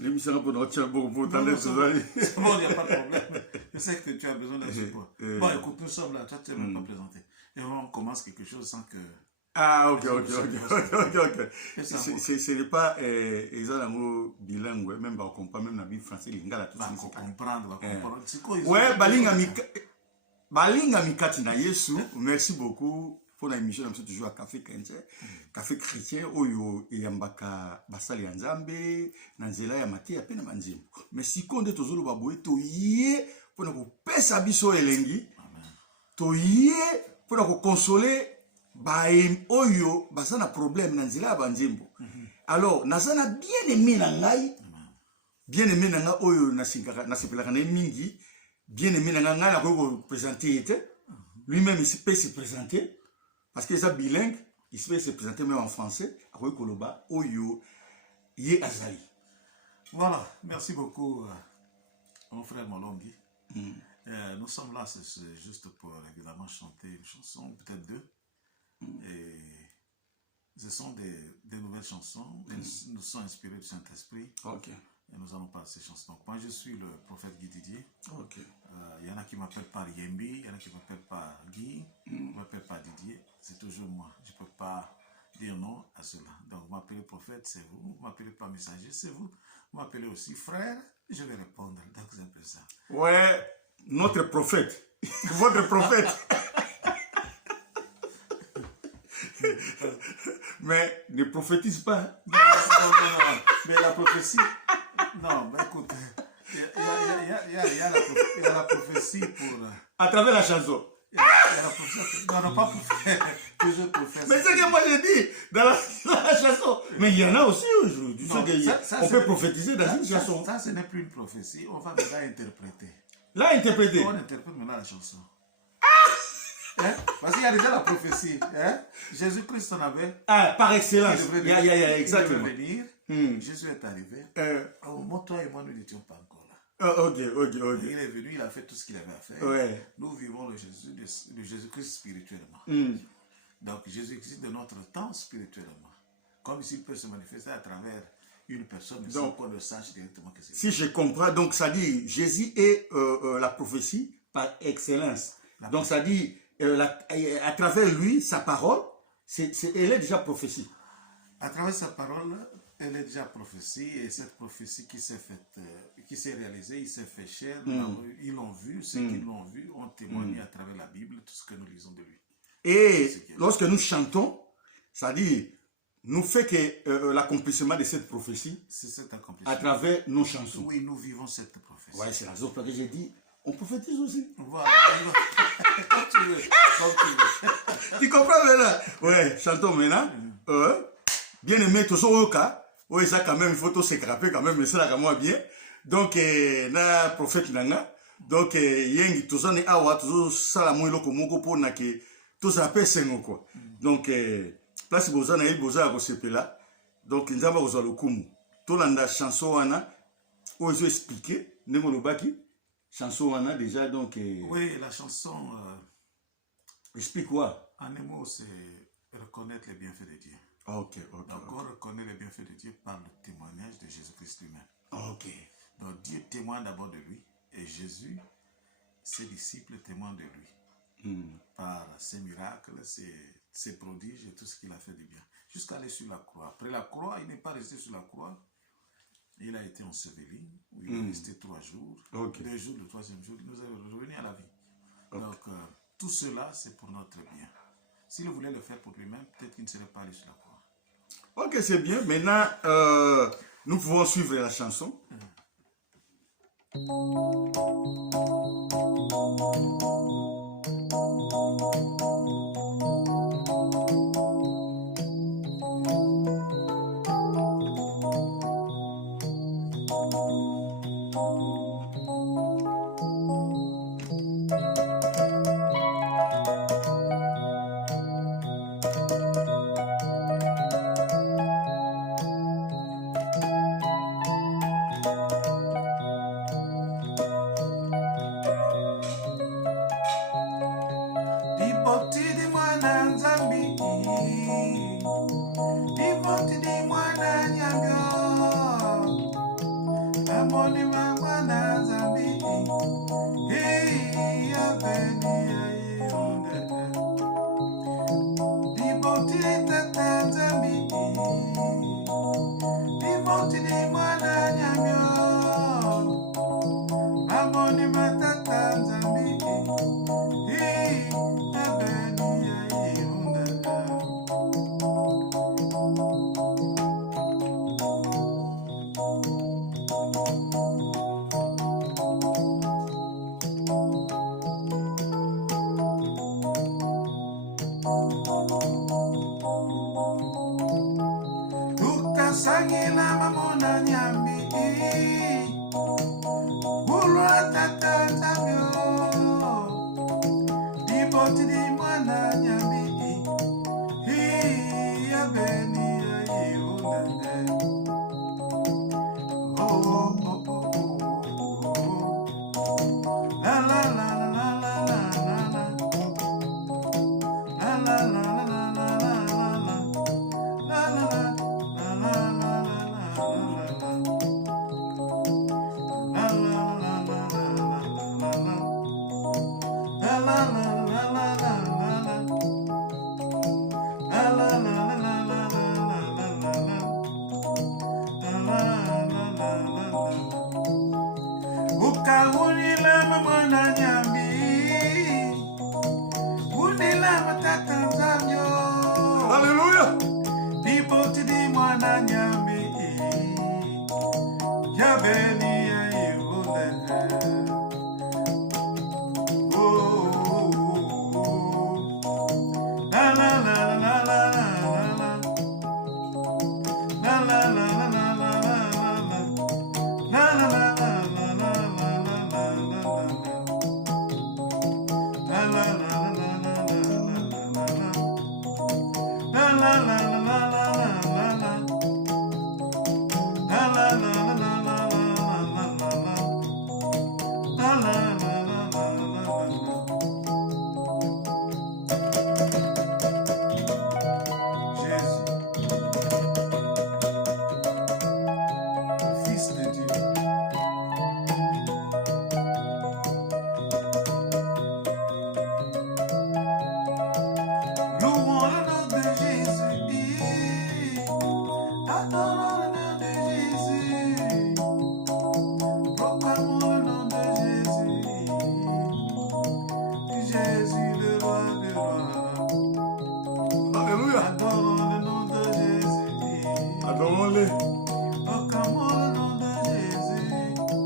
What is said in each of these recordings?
L'émission pour notre beaucoup pour t'en c'est bon, il n'y a pas de problème. Je sais que tu as besoin d'un support. Bon, écoute, nous sommes là, toi tu ne m'as pas présenté. Et on commence quelque chose sans que... Ah, ok. Ce n'est pas exactement bilingue, même pas comprendre, même la Bible française, l'ingala tout ça. Comprendre. Ouais, balinga mikati na Yesu. Merci beaucoup pour l'émission. Nous sommes toujours à Café Chrétien. Café Chrétien, oyo yambaka basali ya Nzambe, na nzela ya mate ya pena manzimbo. Mais si konde tozolo baboye to yé pour na ko pesa biso elengi. To yé pour na ko consoler ba oyo basana problème na nzela ya banzimbo. Alors, nazana bien aimé na ngai. Bien aimé na nga oyo na sepelaka na mingi. Bien aimé na nga na ko présenter lui-même il peut se présenter parce qu'il est bilingue, il peut se présenter même en français après koloba oyo ye azali. Voilà, merci beaucoup mon frère Molongi. Nous sommes là c'est juste pour évidemment chanter une chanson, peut-être deux. Et ce sont des nouvelles chansons, nous sommes inspirés du Saint-Esprit. OK. Et nous allons parler de ces chansons. Donc, moi, je suis le prophète Guy Didier. OK. Il y en a qui m'appellent par Yembi, il y en a qui m'appellent par Guy, ne m'appellent pas Didier. C'est toujours moi. Je ne peux pas dire non à cela. Donc, vous m'appelez prophète, c'est vous. Vous m'appelez pas messager, c'est vous. Vous m'appelez aussi frère, je vais répondre. Donc, c'est un peu ça. Ouais, notre prophète. Votre prophète. Mais ne prophétise pas. Non. Mais la prophétie... Non, mais écoute, il y a la prophétie pour... À travers la chanson. Il y a la prophétie... Non, pas pour faire toujours pour faire... Mais c'est ce que moi j'ai dit dans la chanson. Mais il y en a aussi aujourd'hui. On peut prophétiser dans une chanson. Ça, ce n'est plus une prophétie. On va maintenant interpréter. Là, interpréter. On interprète maintenant la chanson. Parce qu'il y a déjà la prophétie. Jésus-Christ en avait... Ah, par excellence. Exactement. Il devait venir. Jésus est arrivé. Moi, toi et moi, nous n'étions pas encore là. Ok. Il est venu, il a fait tout ce qu'il avait à faire. Ouais. Nous vivons le Jésus-Christ spirituellement. Donc, Jésus existe de notre temps spirituellement. Comme s'il peut se manifester à travers une personne, mais sans qu'on ne sache directement que c'est. Si je comprends, donc ça dit, Jésus est la prophétie par excellence. Donc ça dit, à travers lui, sa parole, elle est déjà prophétie. À travers sa parole, elle est déjà prophétie, et cette prophétie qui s'est faite, qui s'est réalisée, il s'est fait chair, ils l'ont vu, ceux qui l'ont vu ont témoigné à travers la Bible, tout ce que nous lisons de lui. Et lorsque nous chantons, ça dit, nous fait que l'accomplissement de cette prophétie à travers nos chansons. Oui, nous vivons cette prophétie. Ouais, c'est la raison pour laquelle j'ai dit, on prophétise aussi. Voilà. Comme tu veux. Tu comprends maintenant? Ouais, chantons maintenant. Bien aimé, tout ça, oui, ça quand même, il faut tout se craper quand même, mais c'est là quand moi bien. Donc, na prophète nanga. Donc, yengi, tout ça, ni awa, tout ça, la mouille loko moko pour na ke, tout ça, paie sengo quoi. Donc, place boza na il boza à sepela. Donc, nzamba boza le kumu. Tout l'anda chanson wana, ozo expliquer, nengo no baki. Chanson wana déjà, donc. Oui, la chanson. Explique quoi? En un mot, c'est reconnaître les bienfaits de Dieu. Ok. Donc, on reconnaît les bienfaits de Dieu par le témoignage de Jésus-Christ lui-même. Ok. Donc, Dieu témoigne d'abord de lui, et Jésus, ses disciples témoignent de lui. Par ses miracles, ses prodiges et tout ce qu'il a fait de bien. Jusqu'à aller sur la croix. Après la croix, il n'est pas resté sur la croix. Il a été enseveli, où il est resté 3 jours. 2 jours, le 3e jour, il nous est revenu à la vie. Donc, tout cela, c'est pour notre bien. S'il voulait le faire pour lui-même, peut-être qu'il ne serait pas allé sur la croix. Ok, c'est bien. Maintenant, nous pouvons suivre la chanson. Mamoni Mamana Zambi, hey, Abeni, Diboti Tata Zambi, Diboti Mwana Nyamyo, Mamoni Matata Zambi, hey, Abeni, Sangila mamona nyambi Ulwa tata tamyo Diboti di mwana nyambi Hii ya beni ya iunande Oh oh oh oh oh La la la la la la la la La la la la la la la la la la Ukawunila mamona nyambi Unila matata nzamyo Hallelujah. Diboti di mwana nyambi Yabeni ya iunande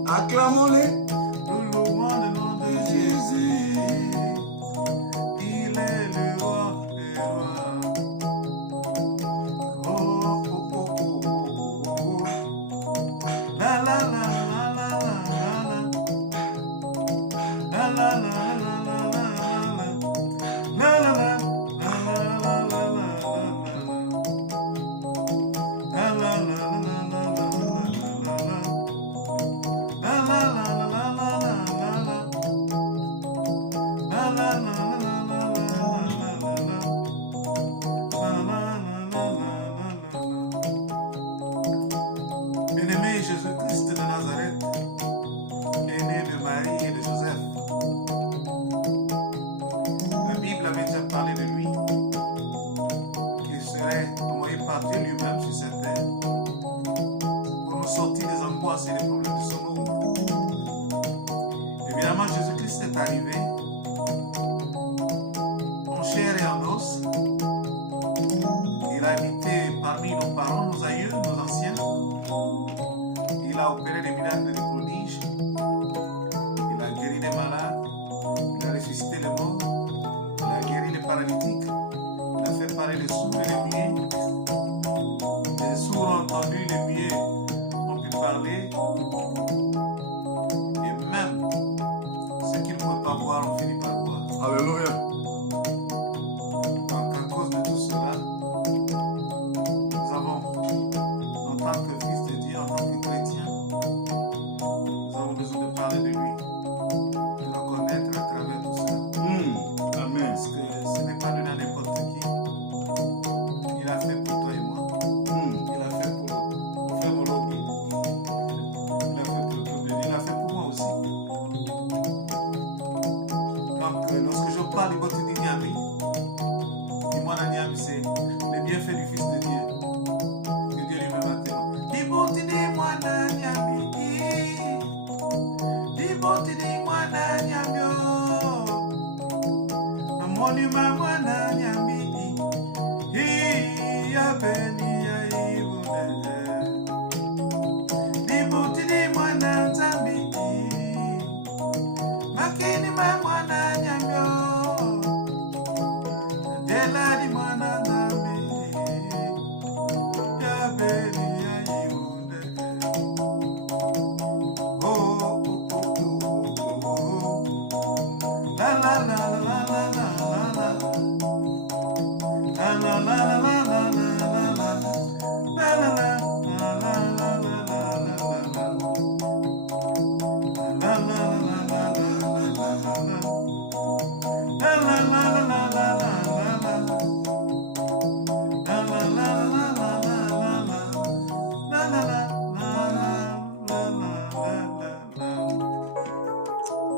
Acclamons-le. Nous louons le nom de Jésus. Il est le roi des rois. Oh, oh, oh, oh, oh. La la la la la la la. La la la la la la la. La la la la la la la la. La la la la la la la. Bien-aimé Jésus-Christ de Nazareth est né de Marie et de Joseph. La Bible avait déjà parlé de lui, qu'il serait envoyé par Dieu lui-même sur cette terre pour nous sortir des angoisses et des problèmes de ce monde. Évidemment, Jésus-Christ est arrivé en chair et en os. Il a habité parmi nos parents, nos aïeux, nos anciens. Il a opéré des miracles et des prodiges. Il a guéri les malades. Il a ressuscité les morts. Il a guéri les paralytiques. Il a fait parler les sourds et les muets. Les sourds ont entendu, les muets ont pu parler. Et même ceux qui ne pouvaient pas voir ont fini par voir. Alléluia. Donc à cause de tout cela, nous avons, en tant que fils de Dieu, en tant que chrétien,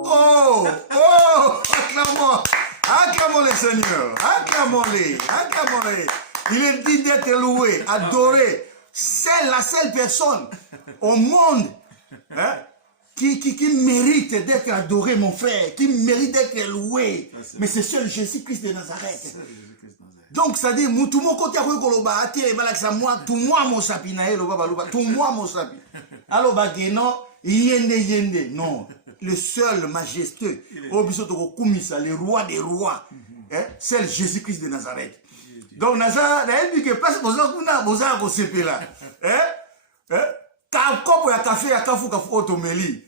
Oh, oh, acclamons, acclamons les seigneurs, acclamons-les, acclamons-les. Il est digne d'être loué, adoré. C'est la seule personne au monde, hein, qui mérite d'être adoré, mon frère, qui mérite d'être loué. Mais c'est seul Jésus-Christ de Nazareth. Donc, ça dit, tout mon côté, tout moi, mon sapi, tout moi, mon sapi. Alors, yende, non. Le seul majestueux, le roi des rois, c'est Jésus-Christ de Nazareth. Donc, Nazareth, il dit que pas pour ça qu'on s'est là. Quand il café, à Kafou Otomeli,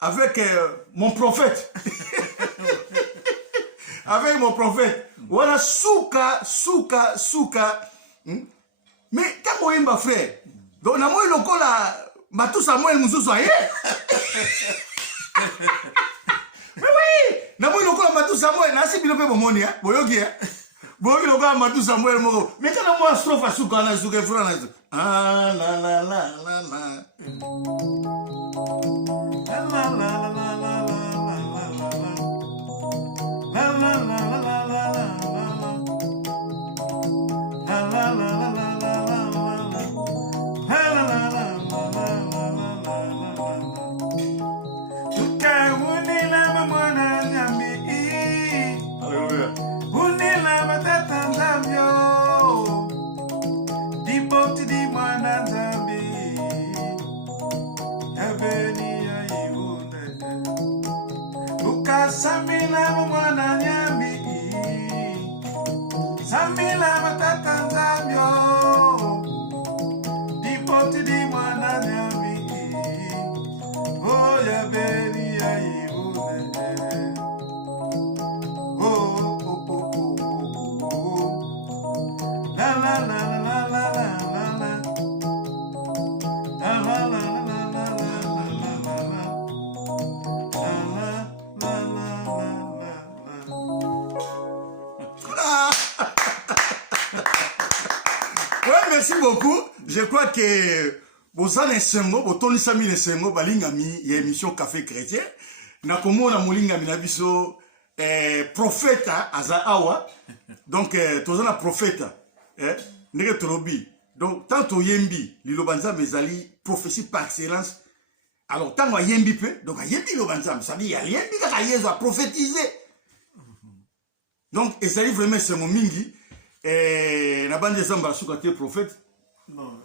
avec mon prophète. Avec mon prophète. Voilà, souka. Mais quand on est frère, donc, on a moi le col là, Matou Samuel Moussou aye. Mais oui, na moi le col Matou Samuel, na si bilope bomoni, hein, boyogi, hein. Boyogi le col Matou Samuel moko. Mais quand moi strophe à souka na souka frère na. Ah la la la la la. La la la la la Samila mwana nyami, Samila matata nzamyo, dipoti di mwana nyami, oh ya beri ya ibune, oh oh oh oh oh, la la la la la la la la, la la la la. Merci beaucoup. Je crois que vous avez un sengo, vous avez un sengo, vous avez une émission Café Chrétien. Nous avons un prophète Azahawa. Donc, tu as un prophète. Donc, tant que Yembi, l'Ilobanza Mezali, prophétie par excellence. Alors, tant que Yembi peut, donc Yembi l'Ilobanza, ça dit, il y a Yembi qui a prophétisé. Donc, et ça dit vraiment, c'est mon mingi. Et la bande des hommes qui sont prophètes,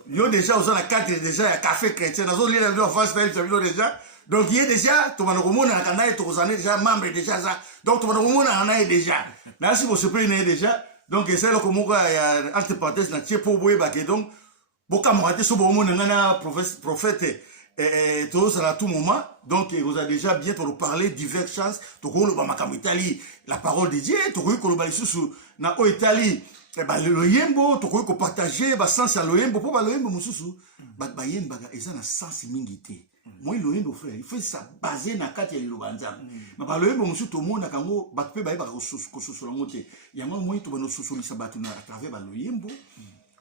il y a déjà aux cadre déjà Café Chrétien, dans les gens face déjà. Donc il y a déjà, tout le monde a canal, tout le monde déjà membre déjà ça. Donc tout le monde a déjà. Là si vous se prenez déjà, donc c'est là que moi entre parenthèses na tie pour boire baké donc beaucoup m'arrêter sur bon monde na prophète et tout ça à tout moment. Donc vous a déjà bien pour parler diverses chances. Tout le monde va Italie, la parole de Dieu, tout le monde va sous na Italie. Le yembo, tu peux partager le sens à l'yembo, pour le yembo, le yembo, il y a un sens mingité. Moi, le yembo, frère, il faut ça baser dans le cadre de l'Ilobanza. Mais le yembo, tout le monde a un peu, il y a un peu, à travers le yembo.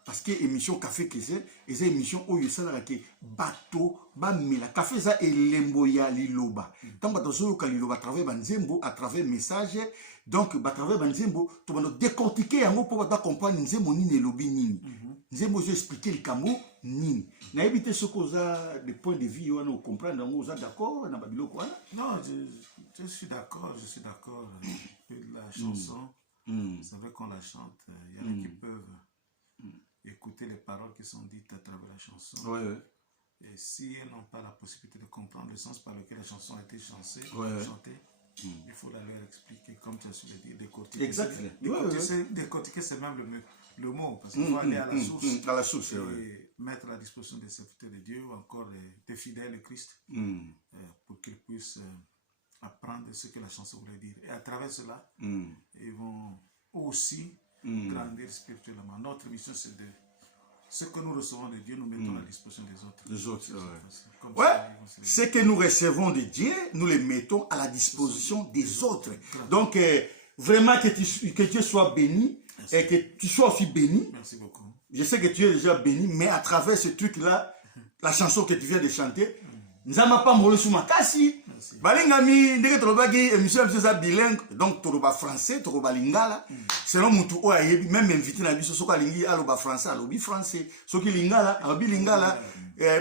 Parce que l'émission Café Chrétien, c'est une émission où il y a un bateau, la café, c'est l'embo ya liloba. Tant que tu as liloba à travers Banzembo, à travers message, donc à travers Banzembo, tu vas décortiquer un mot pour comprendre Nzembo ni lobi ni. Nzembo, je vais expliquer le camo ni. Na éviter ce qu'on a des points de vue, on comprend, on est d'accord, on a babilo quoi. Non, je suis d'accord, La chanson, c'est vrai qu'on la chante, il y en a qui peuvent écouter les paroles qui sont dites à travers la chanson. Ouais. Et si elles n'ont pas la possibilité de comprendre le sens par lequel la chanson a été chantée, il faut la leur expliquer, comme tu as su le dire, décortiquer. Exactement. Décortiquer, c'est même le mot, parce qu'il faut aller à la source, à la source et mettre à la disposition des serviteurs de Dieu, ou encore des fidèles de Christ, pour qu'ils puissent apprendre ce que la chanson voulait dire. Et à travers cela, ils vont aussi grandir spirituellement. Notre mission, c'est de ce que nous recevons de Dieu, nous mettons à la disposition des autres. Les autres, ce que nous recevons de Dieu, nous les mettons à la disposition des autres. Donc, vraiment que Dieu soit béni. Merci. Et que tu sois aussi béni. Merci beaucoup. Je sais que tu es déjà béni, mais à travers ce truc-là, la chanson que tu viens de chanter. Nzamba pas molo sous makasi. Balingami, ndeke tolobaki émission ça bilingue, donc toloba français, toloba lingala. Selon mutu o ayebi même invité na biso soka lingi aloba français, alobi français. Soki lingala, alobi lingala.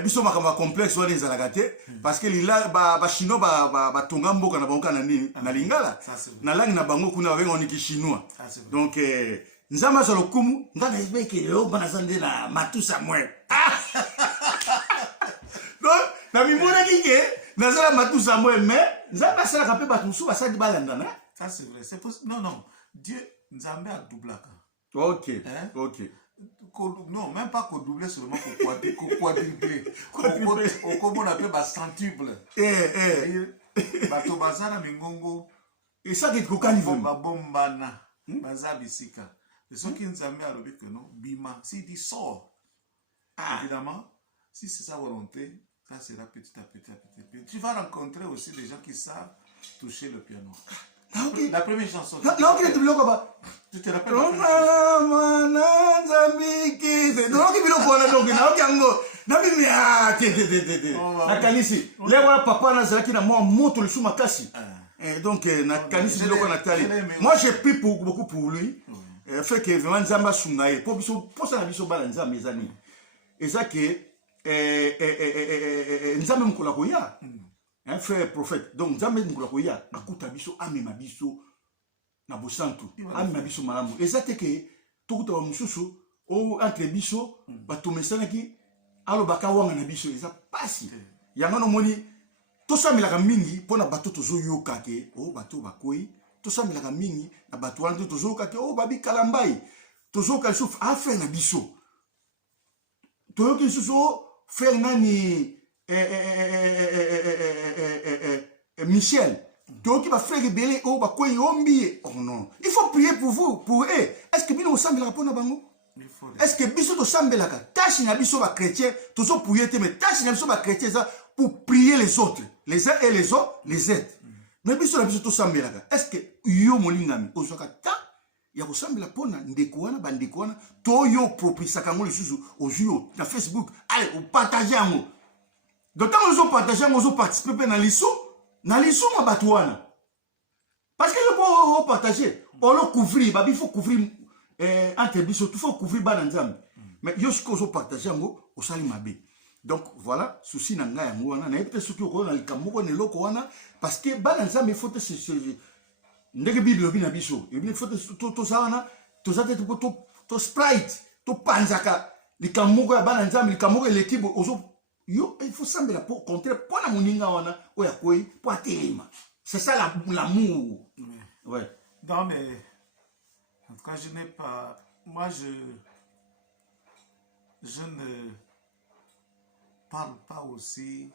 Biso makamba complexe wana ezalaka te parce que lila ba chinois ba tonga mboka na bango na lingala. Na langue na bango kuna babenga oniki chinois. Donc nzamba solo kumu ngana ibeke leo bana zande na Matu Samuel. Donc na mimona kike nazala Matu Samuel mais nzamba sala kapé batusu basadi balandana. Ça c'est vrai, c'est possible. Non, Dieu nzambe a doublaka. OK. OK. Non, même pas qu'on double seulement qu'on quadruple. Au comme on appelle bas centuple. Bato bazana mingongo. Et ça qui kokani bomba bombana. Baza bisika. Et ceux qui nous amènent à l'objet que non, bima, s'il dit sort. Évidemment, si c'est sa volonté, ça sera petit à petit. Tu vas rencontrer aussi des gens qui savent toucher le piano. La première chanson. Tu te rappelles moi j'ai pris beaucoup pour lui. Fait que vraiment Nzamba Sungaye. Pour ça, la biso balanza mes amis. Et ça que Nzamba Mkola Koya. Un frère prophète. Donc Nzamba Mkola Koya. Akuta biso ame mabiso. Na bosantu ami biso malamu ezate ke tokuta wa mususu o entre biso batomesana ki alo bakawanga na biso eza pasi yanga no moni to samela mingi pona bato tozo yoka ke o bato bakoi to samela mingi na bato wana tozo yoka ke o babi kalambai tozo ka suf affaire na biso to yoki suso faire nani Michel donc il va faire rebelle oh bah quoi yombi oh non il faut prier pour vous pour eux est-ce que bino semble la pona bango est-ce que biso to semble la tâche na biso ba chrétien to so prier mais tâche na biso ba chrétien ça pour prier les autres les uns et les autres les aides mais biso na biso to semble la est-ce que yo molingami ozoka ta ya ko semble la pona ndeko wana bandeko wana to yo propisa kango le susu ozuyo na Facebook allez on partager ngo donc quand on partager ngo on participer na liso na lisuma batouana parce que je peux partager on le couvrir il faut couvrir entre biso il faut couvrir bananzam mais yo ce que je partager ngo au sali mabe donc voilà souci na nga yango wana na peut-être ce que on a le kamoko ne loko wana parce que bananzam il faut te ndenge bible bina biso il faut to sana to zate to sprite to panzaka le kamoko ya bananzam le kamoko l'équipe ozo yo il faut sembler pour contrer pour la moninga wana oya koi pour atélema c'est ça l'amour ouais non mais en tout cas je n'ai pas moi je ne parle pas aussi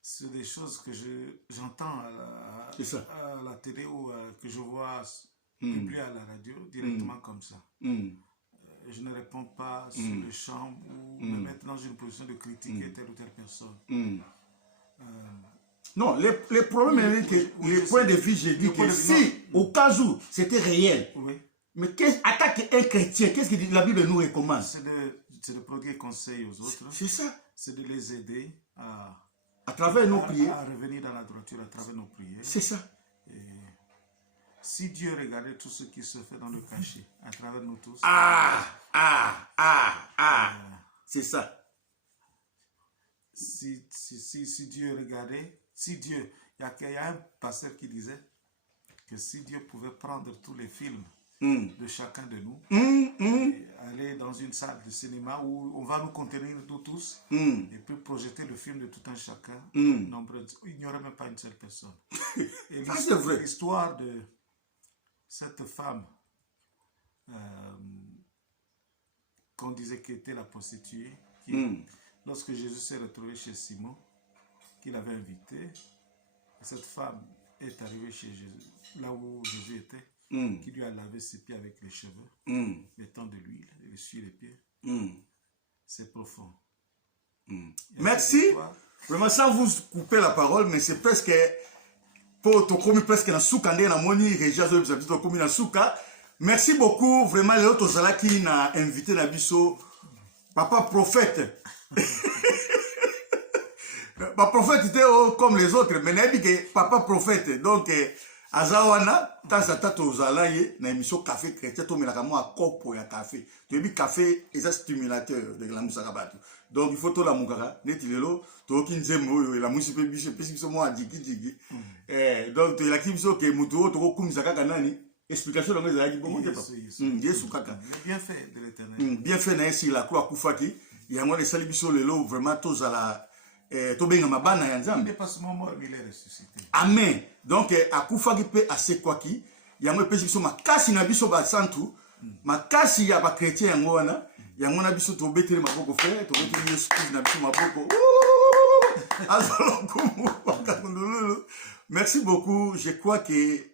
sur des choses que j'entends à la télé ou que je vois publier à la radio directement comme ça. Je ne réponds pas sur les champs ou me mettre dans une position de critiquer telle ou telle personne. Non, les problèmes, les points de vue, j'ai dit que si, au cas où, c'était réel, mais attaquer un chrétien, qu'est-ce que la Bible nous recommande? C'est de prodiguer conseil aux autres. C'est ça. C'est de les aider à travers nos prières. À revenir dans la droiture à travers nos prières. C'est ça. Si Dieu regardait tout ce qui se fait dans le cachet, à travers nous tous. C'est ça. Si Dieu regardait, il y a un pasteur qui disait que si Dieu pouvait prendre tous les films de chacun de nous, et aller dans une salle de cinéma où on va nous contenir nous tous, et puis projeter le film de tout un chacun, nombreux, il n'y aurait même pas une seule personne. Et l'histoire de cette femme qu'on disait qu'elle était la prostituée, qui, lorsque Jésus s'est retrouvé chez Simon, qu'il avait invité, cette femme est arrivée chez Jésus, là où Jésus était, qui lui a lavé ses pieds avec les cheveux, mettant de l'huile, et essuie les pieds. C'est profond. Merci. Vraiment, sans vous couper la parole, mais c'est presque... Pour te commis presque na souka ndé na moni rejazo episode commis na souka. Merci beaucoup vraiment les autres zala qui na invité na biso Papa prophète. Papa prophète était comme les autres, mais il dit que papa prophète. Donc, Azawana, tant ça t'a osalaye, na émission café chrétien, tu mets la camo à copo ya café. Tu as dit café, et ça stimulateur de la moussakabatu. Donc, il faut tout la moukara, netilelo, tu as dit que la moussipe biche, parce que c'est moi, digi. Donc, tu as dit que moutou, tu as dit que kanani. Explication dans les aïeux, bon, bien fait de l'éternel. Bien fait, naïsi, la croix Koufaki. Il y a moi les salibiso le lot, vraiment, tous à la. Tobenga mabana ya nzambe. Dépassement mort, il est ressuscité. Amen. Donc, à Koufaki pe à Sekwaki, il y a moi pe biso ma kasi na biso ba santu, ma kasi ya ba chrétien yango wana, yango na biso to betele maboko frère, to betele Yesu Christ na biso maboko. Merci beaucoup. Je crois que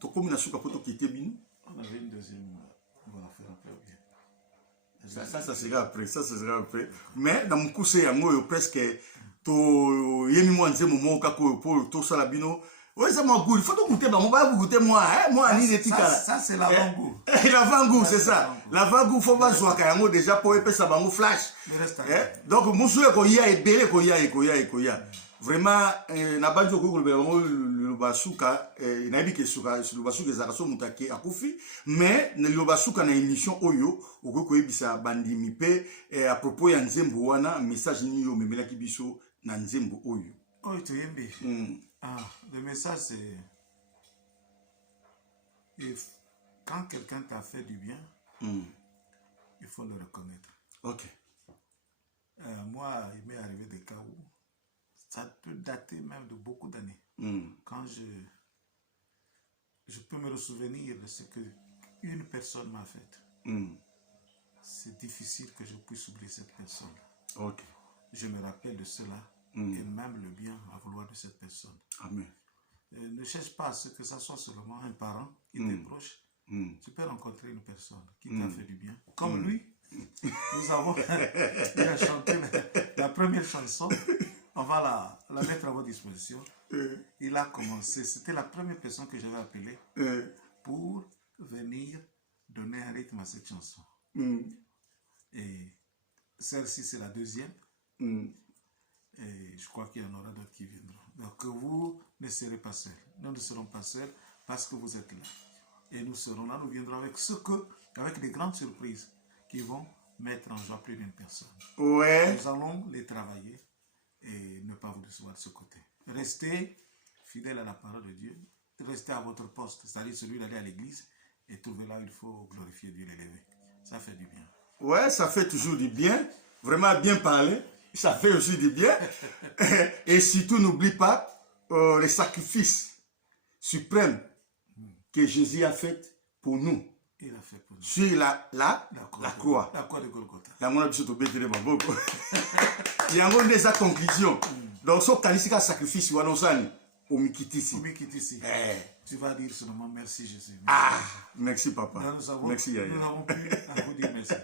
to comme na suka poto kité bino. On avait une deuxième, on va faire après bien. Ça sera après. Mais dans mon coup c'est yango presque to yemi mo nze mo kako pour to sala bino. Ouais, ça m'a goûté. Il faut tout goûter, bah, on va vous goûter moi, hein, moi, Annie de Tikala. Ça, c'est l'avant-goût. L'avant-goût, c'est ça. L'avant-goût, faut pas jouer à Kayango déjà pour épais ça, bango flash. Donc, mon souhait, qu'on y a, et belé, qu'on y a. Vraiment, n'a pas dit que le basuka, n'a dit que le basuka, les arasos moutake à Koufi, mais le basuka na émission Oyo, au coup, bisa bandi mipe, à propos ya Nzembo wana, message ni yo, mais melaki biso, na Nzembo Oyo. Oyo, tu yembe. Ah, le message c'est quand quelqu'un t'a fait du bien, il faut le reconnaître. Ok. Moi, il m'est arrivé des cas où ça peut dater même de beaucoup d'années. Quand je peux me souvenir de ce que une personne m'a fait. C'est difficile que je puisse oublier cette personne. Ok. Je me rappelle de cela. Et même le bien à vouloir de cette personne. Amen. Ne cherche pas à ce que ça soit seulement un parent qui t'est proche. Tu peux rencontrer une personne qui t'a fait du bien. Comme lui, nous avons il a chanté la première chanson. On va la mettre à votre disposition. Il a commencé. C'était la première personne que j'avais appelée pour venir donner un rythme à cette chanson. Et celle-ci, c'est la deuxième. Et je crois qu'il y en aura d'autres qui viendront. Donc vous ne serez pas seuls. Nous ne serons pas seuls parce que vous êtes là. Et nous serons là, nous viendrons avec des grandes surprises qui vont mettre en joie plus d'une personne. Ouais. Nous allons les travailler et ne pas vous décevoir de ce côté. Restez fidèles à la parole de Dieu. Restez à votre poste, c'est-à-dire celui d'aller à l'église et trouver là où il faut glorifier Dieu, l'élever. Ça fait du bien. Ouais, ça fait toujours du bien. Vraiment bien parler. Ça fait aussi du bien. Et surtout, n'oublie pas les sacrifices suprêmes que Jésus a fait pour nous. Il a fait pour nous. Sur la croix. La croix de Golgotha. Il y a un des conclusions. Donc, ce qualifié sacrifice, ou annonçant, au Mikitisi. Tu vas dire seulement merci Jésus. Ah, merci papa. Merci Yaya. Nous n'avons plus à vous dire merci.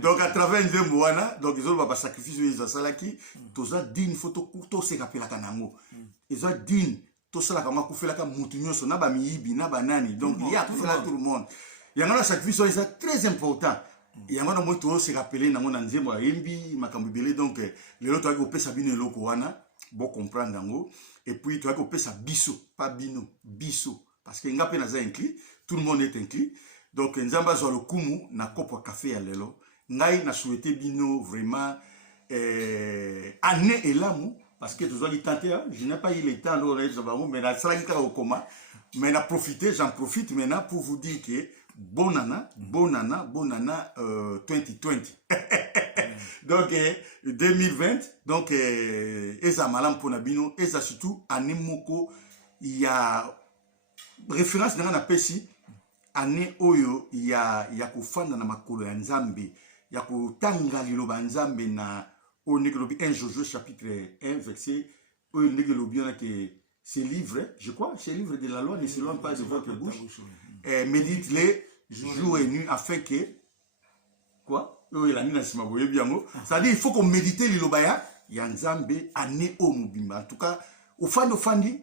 Donc à travers Nzembo wana, donc ils ont sacrifice ils ont salaki, tous a digne photo to se kapela kanango. Ils ont digne to sala kama kufela ka mutu nyoso na ba miyibi na banani. Donc il y a tout le monde. Il y a un sacrifice c'est très important. Il y a un moment to se rappeler na mona Nzembo ya yembi makambo belé donc les autres qui opesa bino eloko wana, bon comprendre dango. Et puis, tu as coupé ça biso, pas bino, biso. Parce que ngape naza inclus, tout le monde est inclus. Donc, nzamba zo le kumu na kopo café à lelo. Ngai na souhaité bino vraiment année et l'amour. Parce que tu dois y tenter, je n'ai pas eu le temps de mais na salaka au coma. Mais na profiter, j'en profite maintenant pour vous dire que bon nana 2020. Donc 2020 donc eza malam pona bino eza surtout année moko il y a référence dans na pesi année oyo il y a kufanda na makolo ya nzambe ya kutanga liloba nzambe na onekelobi 1 Josué chapitre 1 verset oyo nekelobi na que ce livre je crois ce livre de la loi ne s'éloigne pas de votre bouche médite-les jour et nuit afin que quoi c'est-à-dire il faut qu'on médite l'ilobaya yanzambe année au mubimba en tout cas au fandi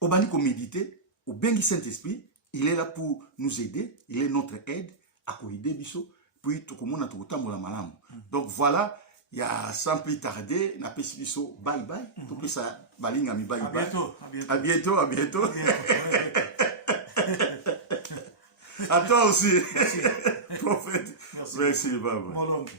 au bandi qu'on médite au bengi Saint-Esprit il est là pour nous aider il est notre aide à aider biso puis tokomona tokotambola malamu. Donc voilà, il y a sans plus tarder, na pesi biso bye bye. Tout que ça balinga mi bye bye. À bientôt, à bientôt. À toi aussi. Merci. Prophète. Merci. Merci, Baba. Mon oncle.